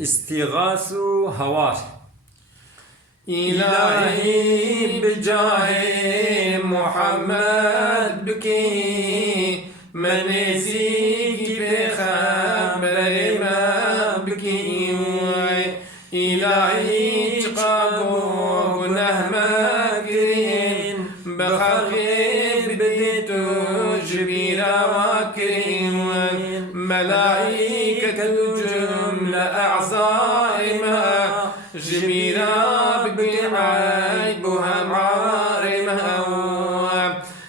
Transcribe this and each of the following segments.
استغاث هوار إلهي بجاه محمد بكي منزيك بخبر ما بكي إلهي تقابو نهما كريم بخاخي بديتو جبيرا وكريم ملائكة جملة أعظائما جميرا بقعيبها معارمها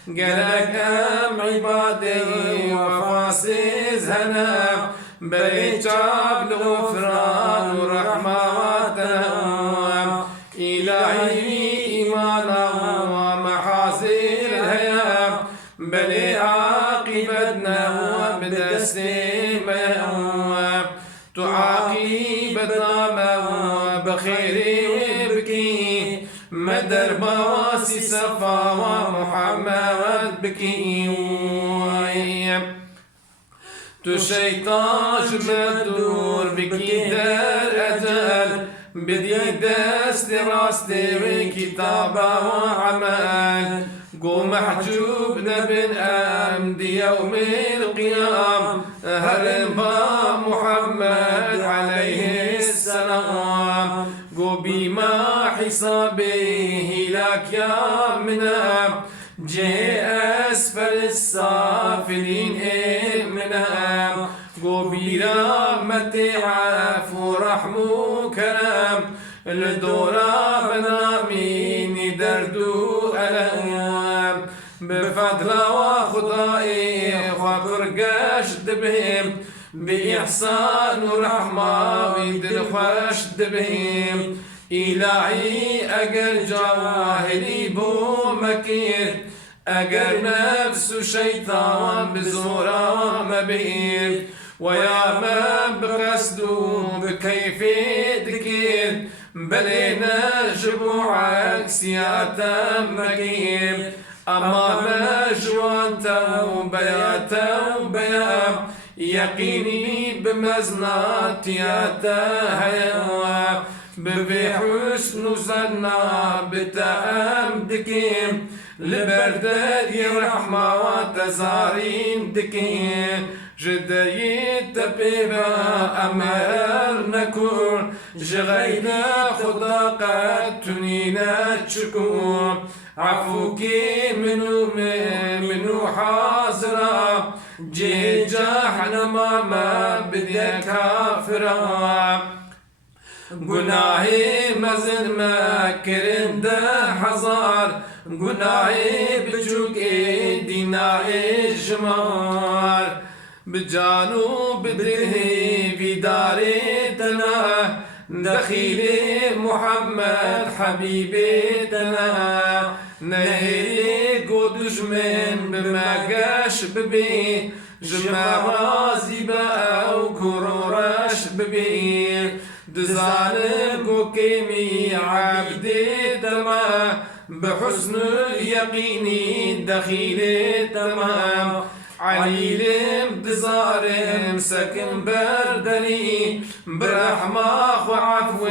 قالك أم عبادي وفاسز هنا بيتاب الغفران ورحمة وتنام إلهي إيمانا ومحاسن الهيام بل عاقبتنا وبدستنا تعاقبتنا بخير وبكي مدر بواسي صفا ومحمد بكي تو شيطان بدور بكي دار أجل بدي دست راستي وكتابة وعمل قو محجوب نبن أمد يوم القيام هربا محمد عليه السلام قو بما حسابه لك يا منام جه أسفل السافلين منام قو برحمة عفو رحمو كرام الدورة بنامين دردو ألم بفضل وخطائي وفرقشت بهم بإحسان ورحمة ويدل خشت بهم إلهي أجر جاهلي بو مكير أجر نفس شيطان بزورا مبين ويا من بقصدو بكيف ذكير بلينا جبوعك سياتا مكين أما مجوانتا بياتا بيام يقيني بمزنات ياتا هيا بحسن زنا بتأم دكيم لبرداد رحمة وتزارين دكيم جديد تبيبا أمر نكون جغينا خدا قد تنينا تشكون عفوكي منو حاضرة جي جاحنا ما بدي كافرة گناهی مزن مکرن ده حزار گناهی بچوک دینای جمار بجانو بدره بیدار تنا دخیل محمد حبیب تنا نهری گو دشمن بمگش ببین جمعازی با او کرورش ببین دزانك وكيمي عبدي تمام بحسن اليقين دخيل تمام عليلم دزارم سكن بردني برحمة وعفو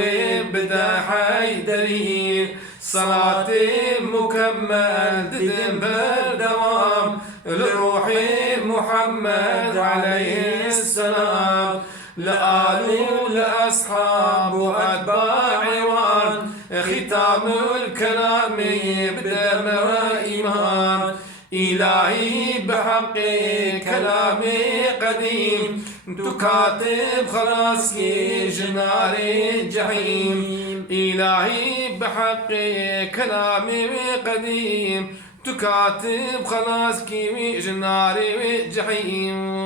بدا حيدري صلاة مكمل ددم بردوام لروحي محمد عليه السلام لآل لأصحاب وأتباع وان ختام الكلام بدم وإيمان إلهي بحق كلامي قديم تكاتب خلاص جنار الجحيم إلهي بحق كلامي قديم تكاتب خلاص جنار الجحيم